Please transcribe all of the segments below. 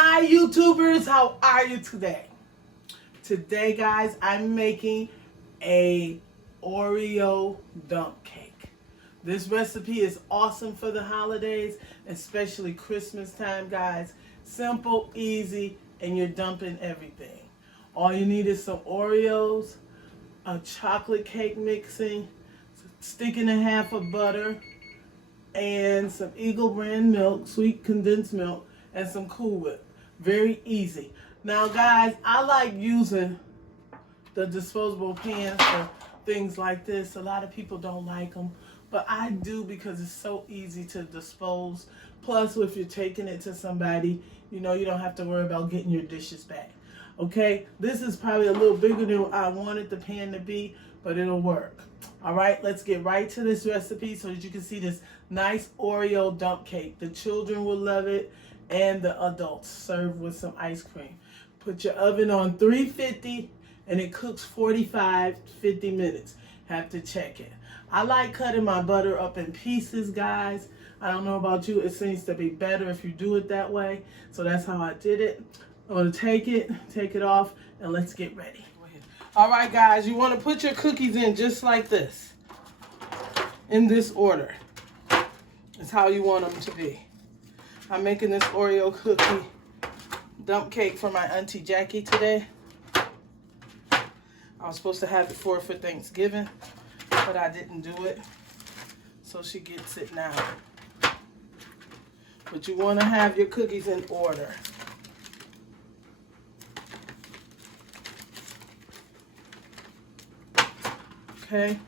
Hi YouTubers, how are you today? Today guys, I'm making a Oreo dump cake. This recipe is awesome for the holidays, especially Christmas time guys. Simple, easy, and you're dumping everything. All you need is some Oreos, a chocolate cake mixing, a stick and a half of butter, and some Eagle brand milk, sweet condensed milk, and some Cool Whip. Very easy. Now guys, I like using the disposable pans for things like this. A lot of people don't like them, but I do because it's so easy to dispose. Plus, if you're taking it to somebody, you know, you don't have to worry about getting your dishes back. Okay, this is probably a little bigger than I wanted the pan to be, but it'll work. All right, let's get right to this recipe so that you can see this nice Oreo dump cake. The children will love it and the adults, served with some ice cream. Put your oven on 350 and it cooks 45-50 minutes. Have to check it. I like cutting my butter up in pieces, guys. I don't know about you, it seems to be better if you do it that way. So that's how I did it. I'm gonna take it off, and let's get ready. All right, guys, you wanna put your cookies in just like this, in this order. It's how you want them to be. I'm making this Oreo cookie dump cake for my Auntie Jackie today. I was supposed to have it for her for Thanksgiving, but I didn't do it. So she gets it now. But you want to have your cookies in order. Okay.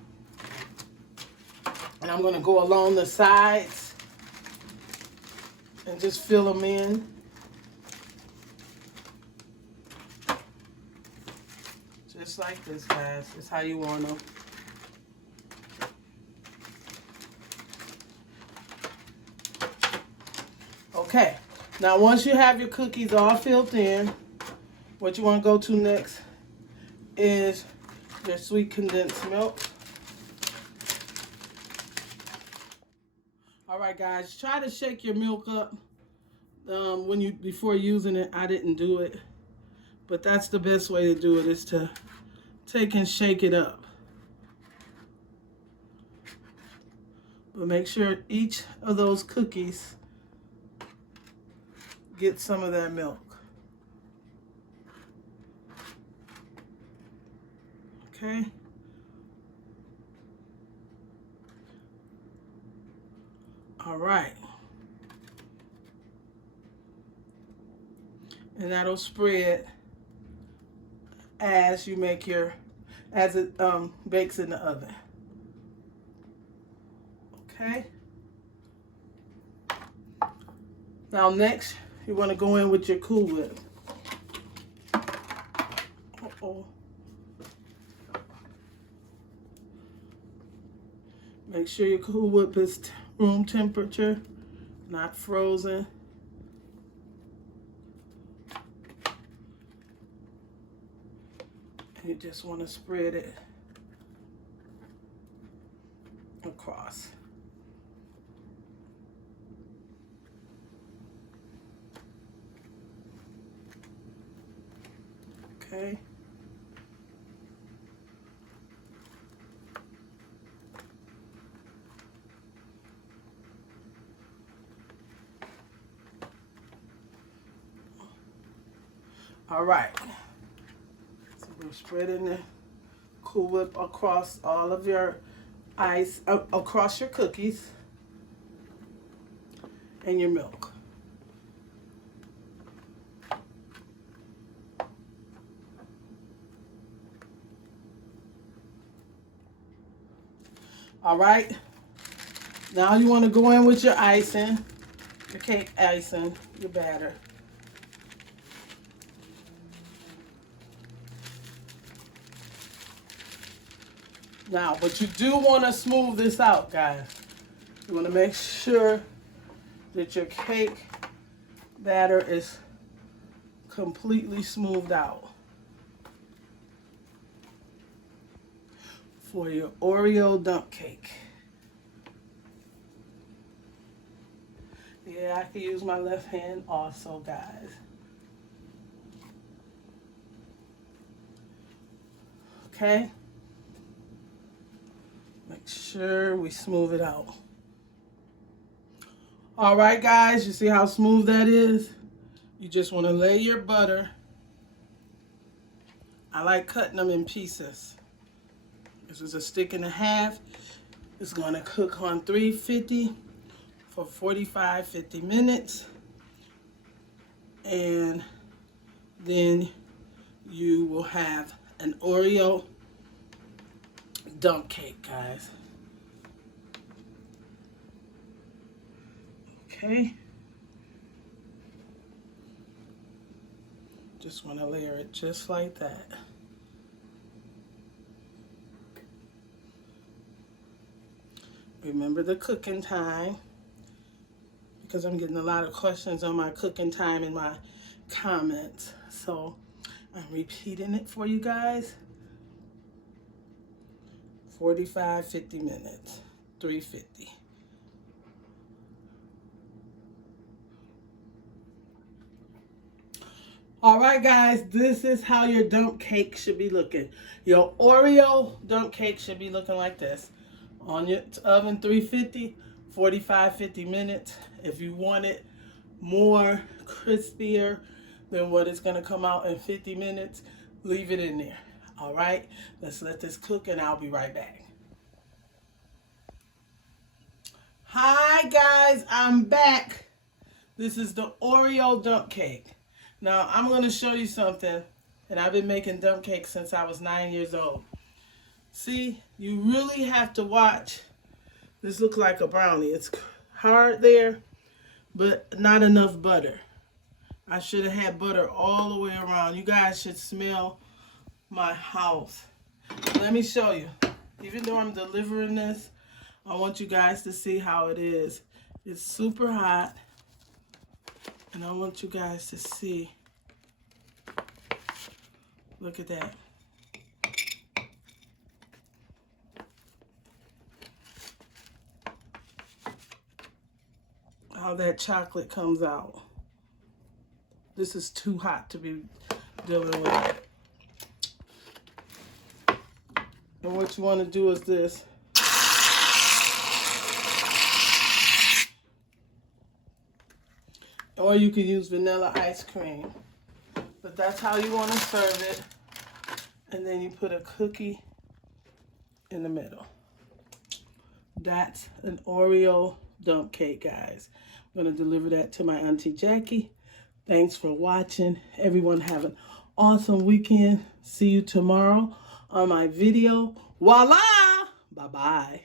And I'm going to go along the sides and just fill them in. Just like this, guys. It's how you want them. Okay. Now, once you have your cookies all filled in, what you want to go to next is your sweet condensed milk. All right, guys, try to shake your milk up before using it. I didn't do it, but that's the best way to do it, is to take and shake it up. But make sure each of those cookies get some of that milk. Okay. All right. And that'll spread as you make as it bakes in the oven. Okay. Now next, you want to go in with your Cool Whip. Uh-oh. Make sure your Cool Whip is room temperature, not frozen. You just want to spread it across. Okay. All right. So we're spreading the Cool Whip across all of your ice, across your cookies and your milk. All right. Now you want to go in with your icing, your cake icing, your batter. Now, but you do want to smooth this out, guys. You want to make sure that your cake batter is completely smoothed out for your Oreo dump cake. Yeah, I can use my left hand also, guys. Okay? Make sure we smooth it out. All right, guys, you see how smooth that is? You just want to lay your butter. I like cutting them in pieces. This is a stick and a half. It's going to cook on 350 for 45-50 minutes. And then you will have an Oreo dump cake, guys. Okay. Just want to layer it just like that. Remember the cooking time, because I'm getting a lot of questions on my cooking time in my comments. So I'm repeating it for you guys. 45-50 minutes, 350. All right, guys, this is how your dump cake should be looking. Your Oreo dump cake should be looking like this. On your oven, 350, 45-50 minutes. If you want it more crispier than what it's going to come out in 50 minutes, leave it in there. All right, let's let this cook and I'll be right back. Hi, guys, I'm back. This is the Oreo dump cake. Now, I'm going to show you something, and I've been making dump cakes since I was 9 years old. See, you really have to watch. This looks like a brownie. It's hard there, but not enough butter. I should have had butter all the way around. You guys should smell my house. Let me show you. Even though I'm delivering this, I want you guys to see how it is. It's super hot. And I want you guys to see. Look at that. How that chocolate comes out. This is too hot to be dealing with. And what you want to do is this. Or you could use vanilla ice cream. But that's how you want to serve it. And then you put a cookie in the middle. That's an Oreo dump cake, guys. I'm going to deliver that to my Auntie Jackie. Thanks for watching. Everyone have an awesome weekend. See you tomorrow on my video. Voila! Bye-bye.